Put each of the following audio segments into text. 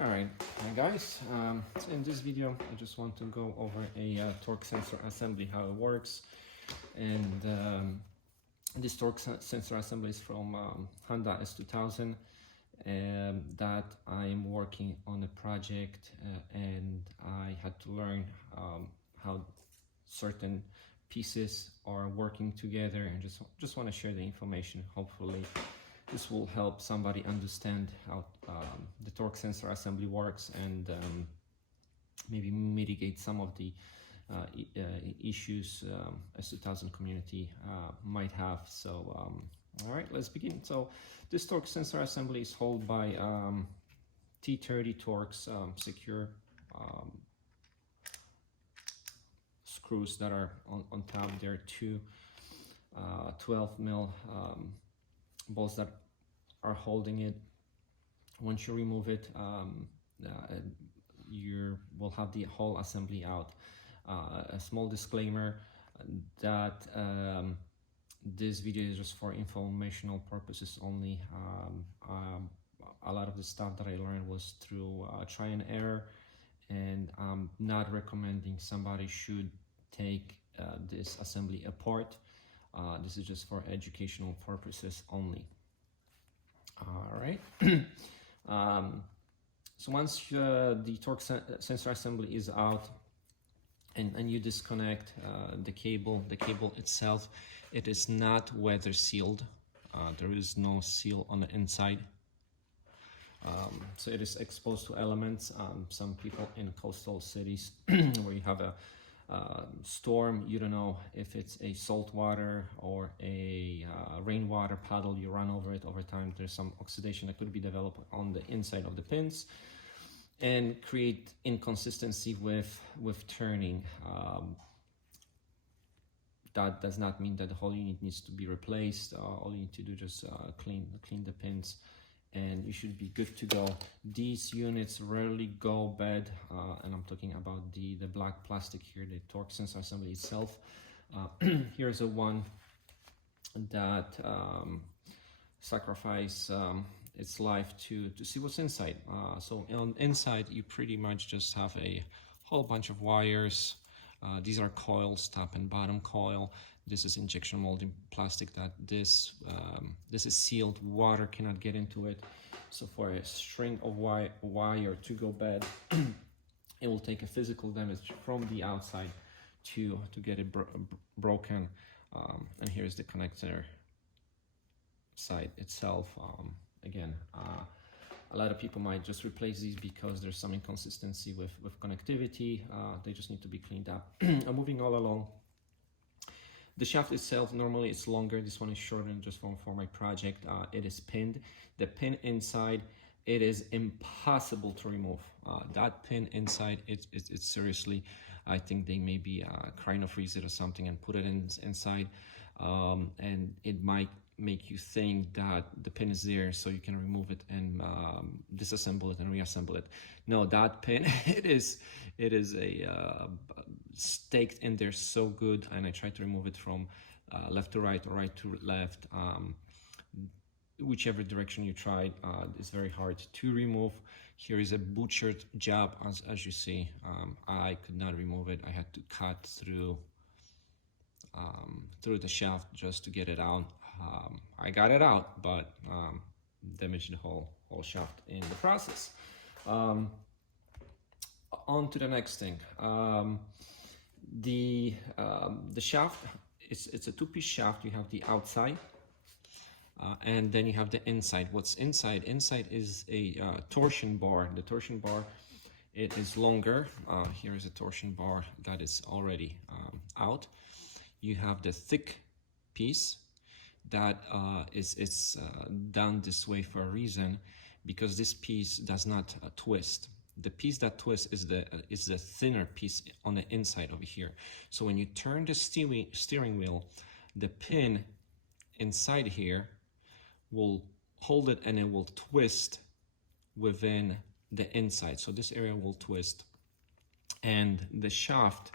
Alright, hi guys, so in this video I just want to go over a torque sensor assembly, how it works. And this torque sensor assembly is from Honda S2000 that I am working on a project, and I had to learn how certain pieces are working together, and just want to share the information. Hopefully this will help somebody understand how the torque sensor assembly works, and maybe mitigate some of the issues S2000 community might have. So all right, let's begin. So this torque sensor assembly is held by T30 Torx secure screws that are on top. There are two 12 mil bolts that are holding it. Once you remove it, you will have the whole assembly out. A small disclaimer that this video is just for informational purposes only. A lot of the stuff that I learned was through try and error, and I'm not recommending somebody should take this assembly apart. This is just for educational purposes only. All right. So once the torque sensor assembly is out, and you disconnect the cable itself, it is not weather sealed. There is no seal on the inside. So it is exposed to elements. Some people in coastal cities where you have a storm, you don't know if it's a salt water or a rainwater puddle, you run over it over time. There's some oxidation that could be developed on the inside of the pins and create inconsistency with turning. That does not mean that the whole unit needs to be replaced. All you need to do is just clean the pins, and you should be good to go. These units rarely go bad, and I'm talking about the black plastic here, the torque sensor assembly itself. Here's a one that sacrifice its life to see what's inside. So on inside you pretty much just have a whole bunch of wires. These are coils, top and bottom coil. This is injection molding plastic that this is sealed. Water cannot get into it. So for a string of wire to go bad, it will take a physical damage from the outside to get it broken. And here's the connector side itself. Again, a lot of people might just replace these because there's some inconsistency with connectivity. They just need to be cleaned up. I'm moving all along. The shaft itself, normally it's longer. This one is shorter, just for my project. It is pinned. The pin inside, it is impossible to remove. That pin inside, it's seriously, I think they maybe cryo-freeze it or something and put it inside. And it might make you think that the pin is there so you can remove it and disassemble it and reassemble it. No, that pin, it is a staked in there so good, and I tried to remove it from left to right or right to left. Whichever direction you tried, it's very hard to remove. Here is a butchered job, as you see. I could not remove it. I had to cut through the shaft just to get it out. I got it out, but damaged the whole shaft in the process. On to the next thing. The shaft, it's a two-piece shaft. You have the outside, and then you have the inside. What's inside? Inside is a torsion bar. The torsion bar, it is longer. Here is a torsion bar that is already out. You have the thick piece that is done this way for a reason, because this piece does not twist. The piece that twists is the thinner piece on the inside over here. So when you turn the steering wheel, the pin inside here will hold it, and it will twist within the inside. So this area will twist, and the shaft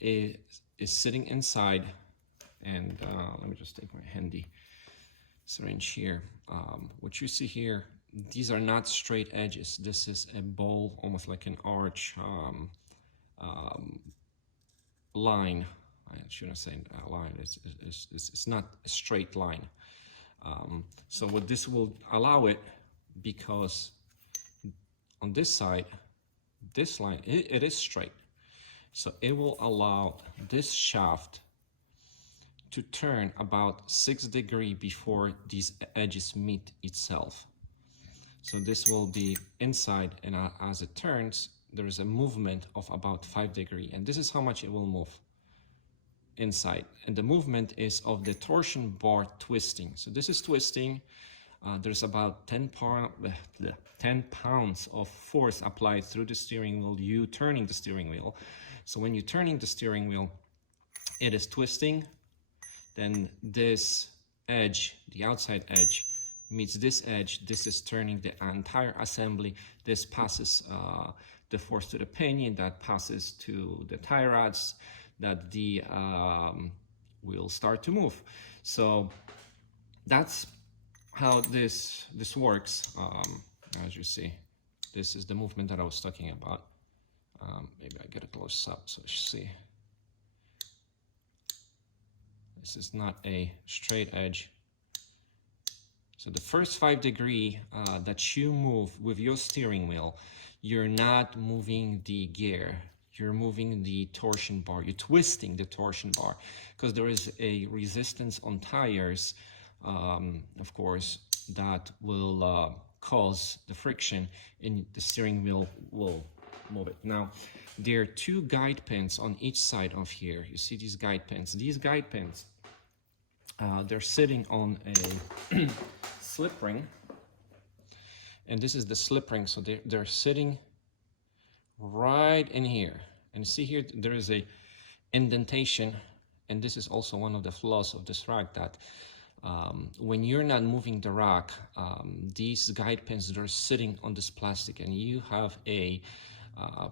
is sitting inside. And let me just take my handy syringe here. What you see here, these are not straight edges. This is a bowl, almost like an arch line. I shouldn't say line. It's not a straight line. So what this will allow it, because on this side, this line, it is straight. So it will allow this shaft to turn about 6 degrees before these edges meet itself. So this will be inside, and as it turns, there is a movement of about 5 degrees, and this is how much it will move inside. And the movement is of the torsion bar twisting. So this is twisting. There's about 10 pounds of force applied through the steering wheel, you turning the steering wheel. So when you're turning the steering wheel, it is twisting. Then this edge, the outside edge, meets this edge. This is turning the entire assembly. This passes the force to the pinion, that passes to the tie rods, that the will start to move. So that's how this works. As you see, this is the movement that I was talking about. Maybe I get it close up so you see. This is not a straight edge. So the first 5 degrees that you move with your steering wheel, you're not moving the gear. You're moving the torsion bar. You're twisting the torsion bar, because there is a resistance on tires, of course, that will cause the friction, and the steering wheel will move it. Now, there are 2 guide pins on each side of here. You see these guide pins. These guide pins, they're sitting on a slip ring, and this is the slip ring. So they're sitting right in here, and see here there is a indentation, and this is also one of the flaws of this rack, that when you're not moving the rack, these guide pins, they're sitting on this plastic, and you have a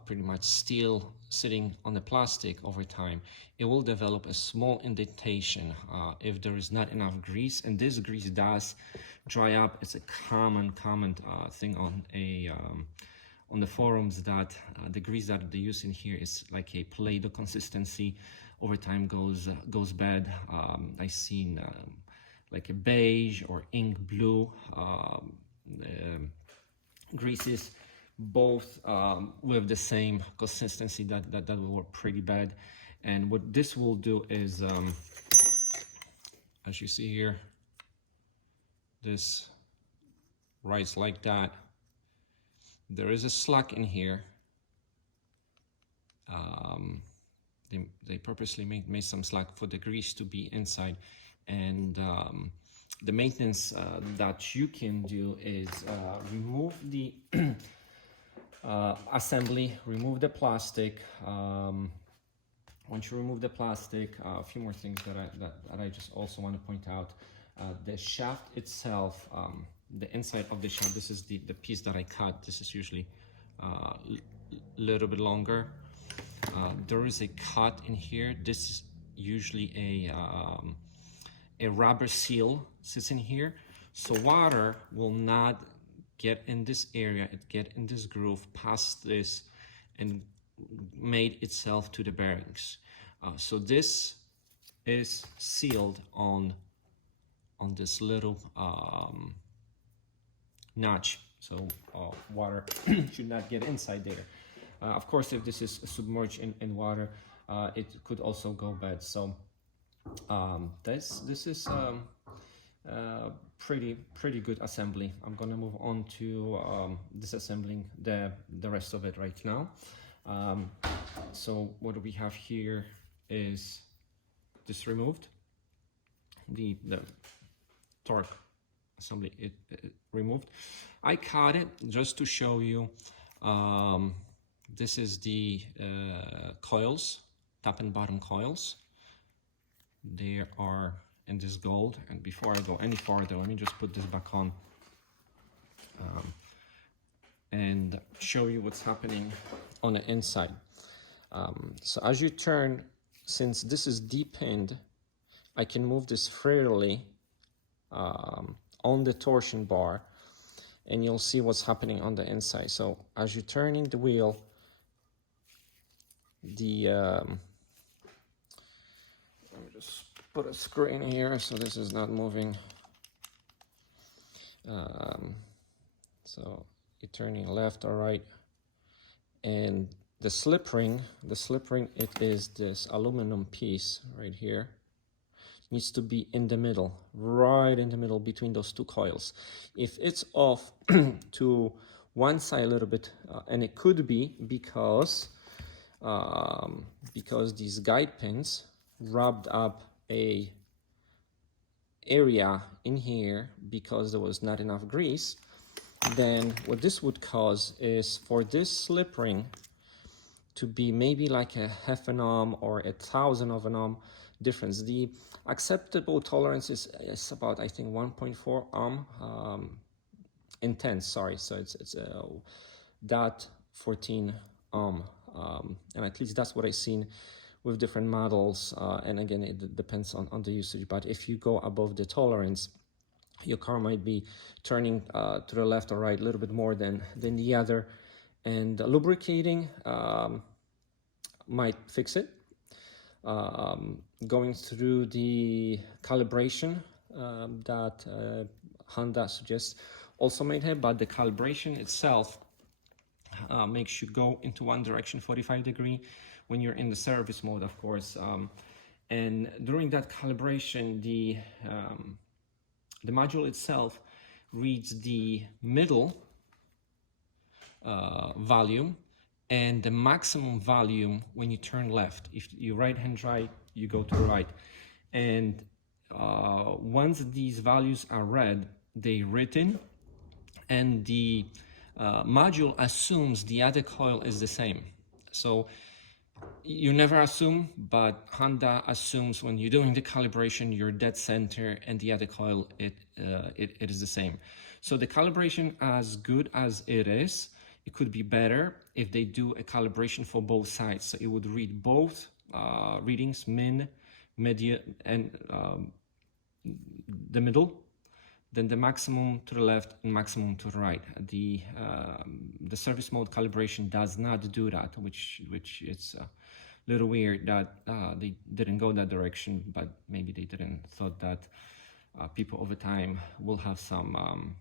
pretty much steel sitting on the plastic. Over time, it will develop a small indentation if there is not enough grease, and this grease does dry up. It's a common thing on the forums, that the grease that they use in here is like a Play-Doh consistency. Over time goes bad. I've seen like a beige or ink blue greases, both with the same consistency, that will work pretty bad. And what this will do is, as you see here, this rides like that. There is a slack in here. They purposely made some slack for the grease to be inside. And the maintenance that you can do is remove the assembly, remove the plastic. Once you remove the plastic, a few more things that I just also want to point out. The shaft itself, the inside of the shaft, this is the piece that I cut. This is usually a little bit longer. There is a cut in here. This is usually a rubber seal sits in here, so water will not get in this area. It get in this groove, past this, and made itself to the bearings. So this is sealed on this little notch, so water should not get inside there. Of course, if this is submerged in water, it could also go bad. So this is pretty good assembly. I'm gonna move on to disassembling the rest of it right now. So what we have here is this removed, the torque assembly it removed. I cut it just to show you. This is the coils, top and bottom coils. They are in this gold. And before I go any farther, let me just put this back on and show you what's happening on the inside. So as you turn, since this is depinned, I can move this freely on the torsion bar, and you'll see what's happening on the inside. So as you're turning the wheel, let me just put a screen here so this is not moving. So you're turning left or right, and the slip ring, it is this aluminum piece right here, needs to be in the middle, right in the middle between those two coils. If it's off to one side a little bit, and it could be because these guide pins rubbed up a area in here because there was not enough grease, then what this would cause is for this slip ring to be maybe like a half an ohm or 1,000 of an ohm difference. The acceptable tolerance is about, I think, 1.4 ohm intense, sorry, so it's dot 14 ohm, and at least that's what I've seen with different models, and again, it depends on the usage. But if you go above the tolerance, your car might be turning to the left or right a little bit more than the other, and lubricating might fix it. Going through the calibration that Honda suggests also might help, but the calibration itself makes you go into one direction 45-degree when you're in the service mode, of course, and during that calibration, the module itself reads the middle volume and the maximum volume when you turn left. If you right-hand drive, you go to the right, and once these values are read, they're written, and the module assumes the other coil is the same. So you never assume, but Honda assumes when you're doing the calibration, you're dead center, and the other coil, it is the same. So the calibration, as good as it is, it could be better if they do a calibration for both sides. So it would read both readings, min, media, and the middle, then the maximum to the left and maximum to the right. The service mode calibration does not do that, which it's a little weird that they didn't go that direction, but maybe they didn't thought that people over time will have some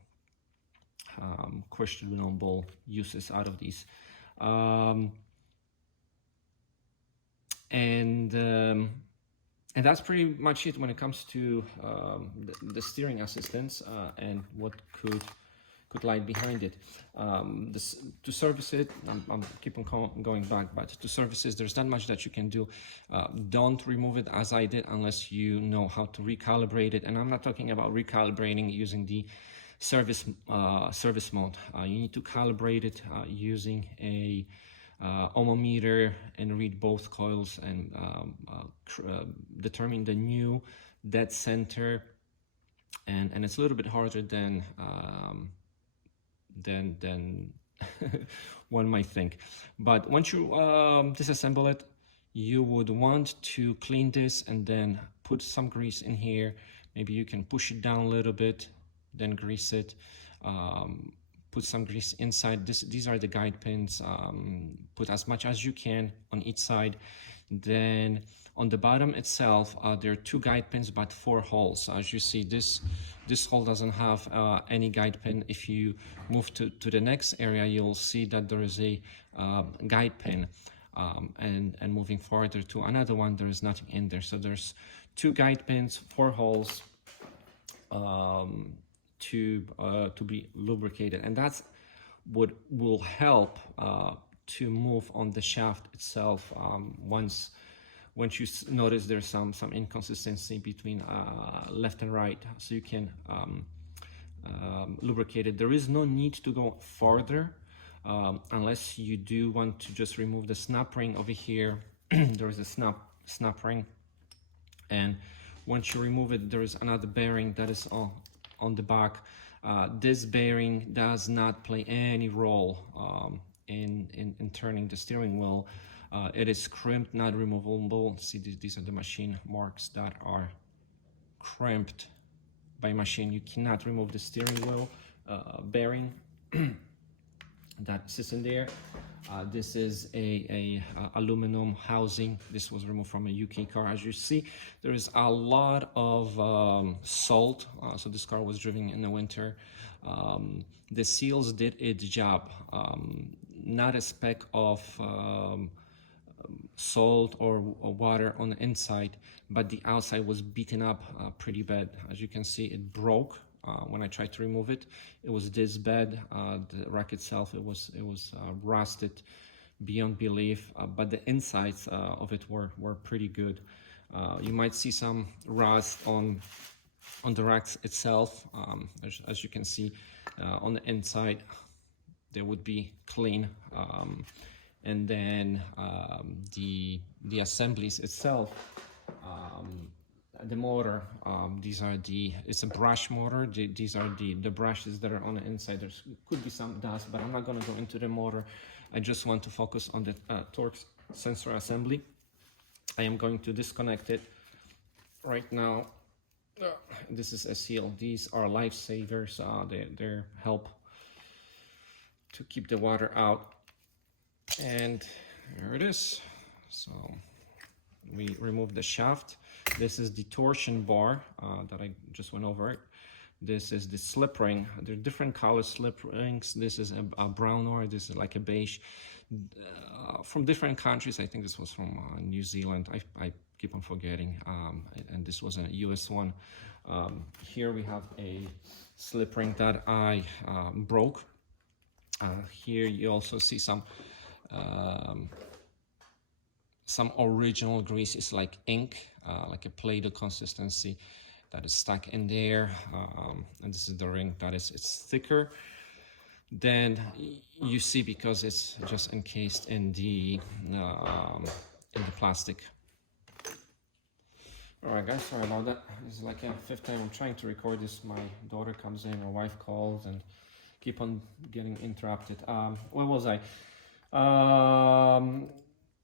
questionable uses out of these. And that's pretty much it when it comes to the steering assistance and what could lie behind it. To service it, I'm keep on going back, but to service it, there's not much that you can do. Don't remove it as I did unless you know how to recalibrate it. And I'm not talking about recalibrating using the service mode. You need to calibrate it using a ohmometer and read both coils and determine the new dead center, and it's a little bit harder than one might think. But once you disassemble it, you would want to clean this and then put some grease in here. Maybe you can push it down a little bit, then grease it. Put some grease inside. These are the guide pins. Put as much as you can on each side. Then on the bottom itself, there are 2 guide pins but 4 holes. As you see, this hole doesn't have any guide pin. If you move to the next area, you'll see that there is a guide pin. And moving further to another one, there is nothing in there. So there's 2 guide pins, 4 holes. To be lubricated, and that's what will help to move on the shaft itself. Once you notice there's some inconsistency between left and right, so you can lubricate it. There is no need to go further unless you do want to just remove the snap ring over here. There is a snap ring, and once you remove it, there is another bearing that is on the back. This bearing does not play any role in turning the steering wheel. It is crimped, not removable. See, these are the machine marks that are crimped by machine. You cannot remove the steering wheel bearing that sits in there. This is a aluminum housing. This was removed from a UK car. As you see, there is a lot of salt. So this car was driven in the winter. The seals did its job. Not a speck of salt or water on the inside, but the outside was beaten up pretty bad. As you can see, it broke. When I tried to remove it, it was this bad. The rack itself, it was rusted beyond belief, but the insides of it were pretty good. You might see some rust on the racks itself. As you can see, on the inside, they would be clean. And then the assemblies itself, the motor, it's a brush motor. These are the brushes that are on the inside. There could be some dust, but I'm not going to go into the motor. I just want to focus on the torque sensor assembly. I am going to disconnect it right now. This is a seal. These are lifesavers. They help to keep the water out. And here it is. So we remove the shaft. This is the torsion bar that I just went over it. This is the slip ring. There are different color slip rings. This is a brown ore. This is like a beige. From different countries. I think this was from New Zealand. I keep on forgetting. And this was a US one. Here we have a slip ring that I broke. Here you also see some original grease. Is like ink, like a Play-Doh consistency that is stuck in there. And this is the ring that it's thicker than you see because it's just encased in the plastic. All right, guys, sorry about that. This is like a fifth time I'm trying to record this. My daughter comes in, my wife calls, and keep on getting interrupted. Where was I?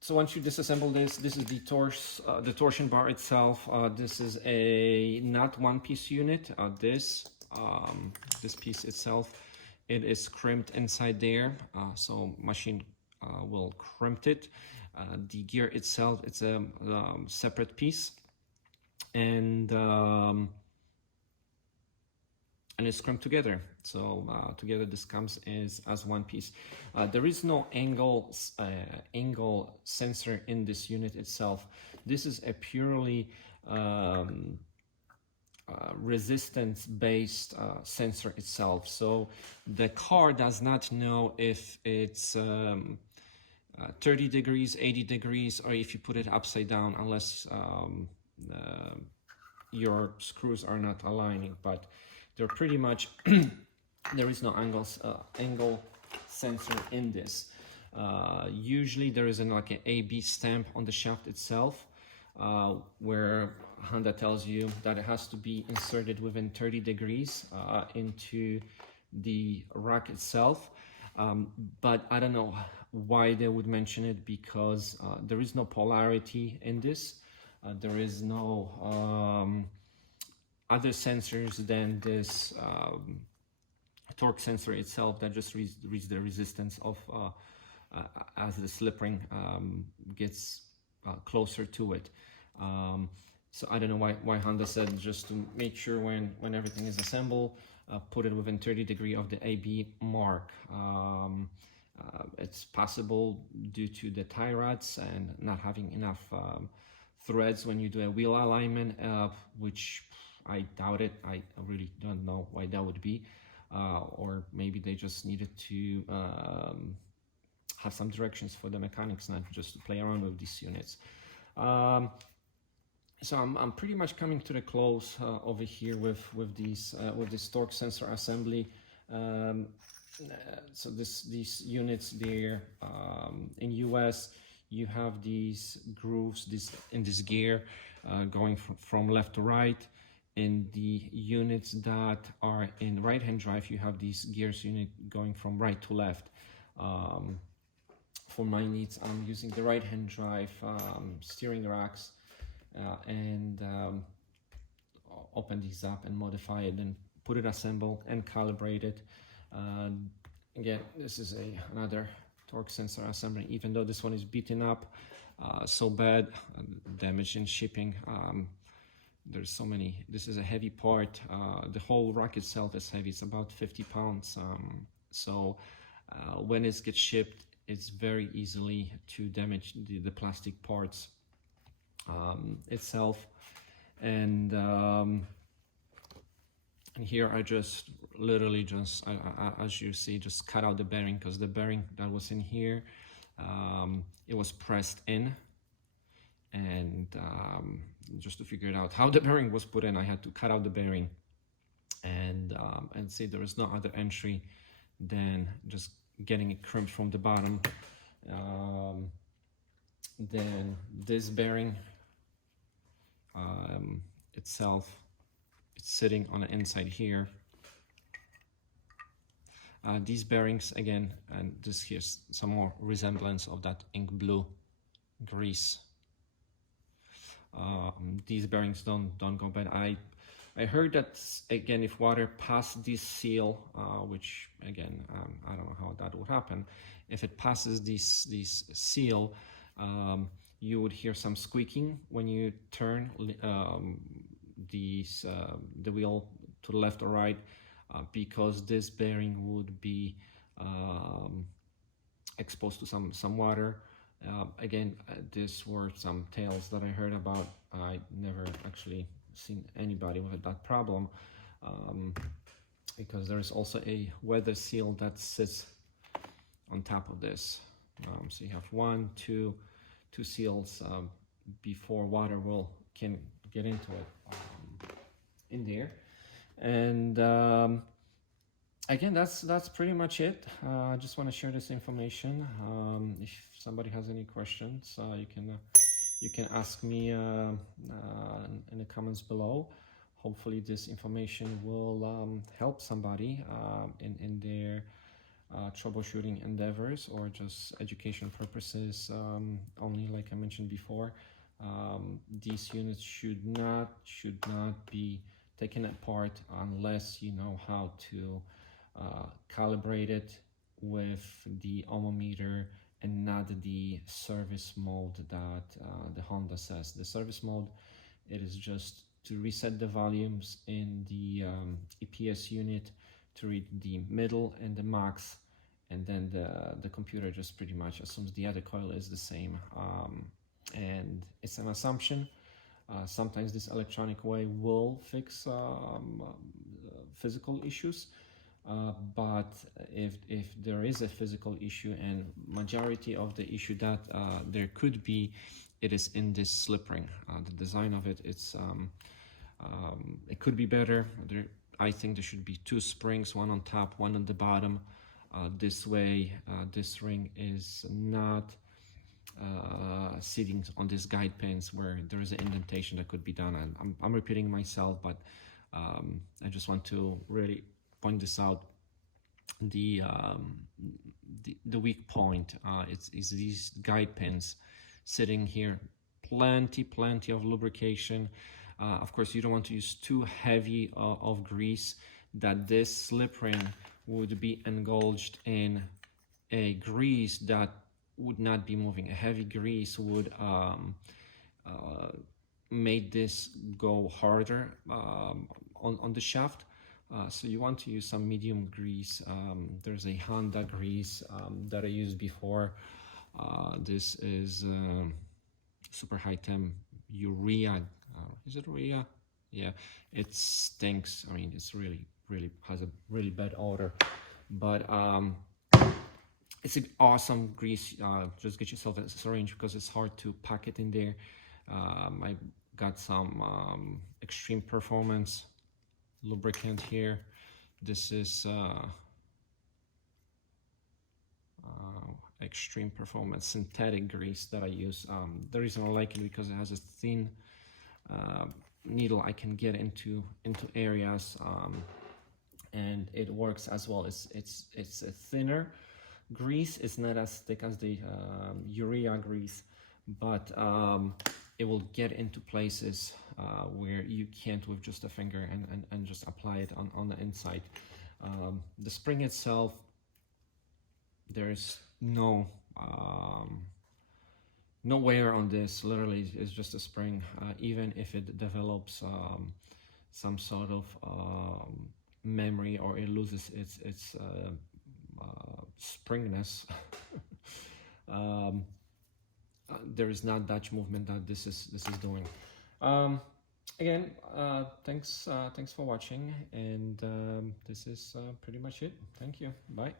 So once you disassemble this is the torsion bar itself. This is a not one-piece unit. This piece itself, it is crimped inside there. So machine will crimp it. The gear itself, it's a separate piece, and it's crimped together. So together this comes as one piece. There is no angle sensor in this unit itself. This is a purely resistance-based sensor itself. So the car does not know if it's 30 degrees, 80 degrees, or if you put it upside down, unless your screws are not aligning. But they're pretty much there is no angle sensor in this. Usually there is like an AB stamp on the shaft itself, where Honda tells you that it has to be inserted within 30 degrees into the rack itself. But I don't know why they would mention it, because there is no polarity in this. There is no other sensors than this torque sensor itself that just reads the resistance of as the slip ring gets closer to it. So I don't know why Honda said just to make sure when everything is assembled, put it within 30 degrees of the AB mark. It's possible due to the tie rods and not having enough threads when you do a wheel alignment, which I doubt it. I really don't know why that would be. Or maybe they just needed to have some directions for the mechanics, not just to play around with these units. So I'm pretty much coming to the close over here with this torque sensor assembly. So these units there, in US you have these grooves in this gear going from left to right. In the units that are in right-hand drive, you have these gears unit going from right to left. For my needs, I'm using the right-hand drive steering racks, and open these up and modify it and put it assembled and calibrate it. Again, this is another torque sensor assembly, even though this one is beaten up so bad, damage in shipping. There's so many. This is a heavy part. The whole rack itself is heavy. It's about 50 pounds. So when it gets shipped, it's very easily to damage the plastic parts itself. And here I just literally just, as you see, just cut out the bearing, because the bearing that was in here, it was pressed in. And just to figure it out how the bearing was put in, I had to cut out the bearing and see there is no other entry than just getting it crimped from the bottom. Then this bearing itself, it's sitting on the inside here. These bearings again, and this here's some more resemblance of that ink blue grease. These bearings don't go bad. I heard that again, if water passes this seal, which again I don't know how that would happen. If it passes this seal, you would hear some squeaking when you turn the wheel to the left or right, because this bearing would be exposed to some water. Again, these were some tales that I heard about. I never actually seen anybody with that problem, because there is also a weather seal that sits on top of this. So you have two seals before water can get into it in there. And again, that's pretty much it. I just want to share this information. If somebody has any questions, you can ask me in the comments below. Hopefully this information will help somebody in their troubleshooting endeavors, or just education purposes only. Like I mentioned before, these units should not be taken apart unless you know how to calibrate it with the ohmometer and not the service mode that the Honda says. The service mode, it is just to reset the volumes in the EPS unit to read the middle and the max, and then the computer just pretty much assumes the other coil is the same. And it's an assumption. Sometimes this electronic way will fix physical issues, but if there is a physical issue, and majority of the issue that there could be, it is in this slip ring. The design of it, it could be better. I think there should be two springs, one on top, one on the bottom. This way, this ring is not sitting on these guide pins where there is an indentation that could be done. And I'm repeating myself, but I just want to really point this out. The weak point is these guide pins sitting here. Plenty of lubrication. Of course, you don't want to use too heavy of grease, that this slip ring would be engulfed in a grease that would not be moving. A heavy grease would make this go harder on the shaft. So you want to use some medium grease. There's a Honda grease that I used before. This is super high temp urea. Is it urea? Yeah, it stinks. I mean, it's really has a really bad odor, but it's an awesome grease. Just get yourself a syringe, because it's hard to pack it in there. I got some extreme performance lubricant here. This is extreme performance synthetic grease that I use. The reason I like it because it has a thin needle I can get into areas, and it works as well. It's a thinner grease. It's not as thick as the urea grease, but it will get into places where you can't with just a finger and just apply it on the inside. The spring itself, there's no no wear on this. Literally, it's just a spring. Even if it develops some sort of memory, or it loses its springness, there is not Dutch movement that this is doing. Again, thanks for watching, and this is pretty much it. Thank you. Bye.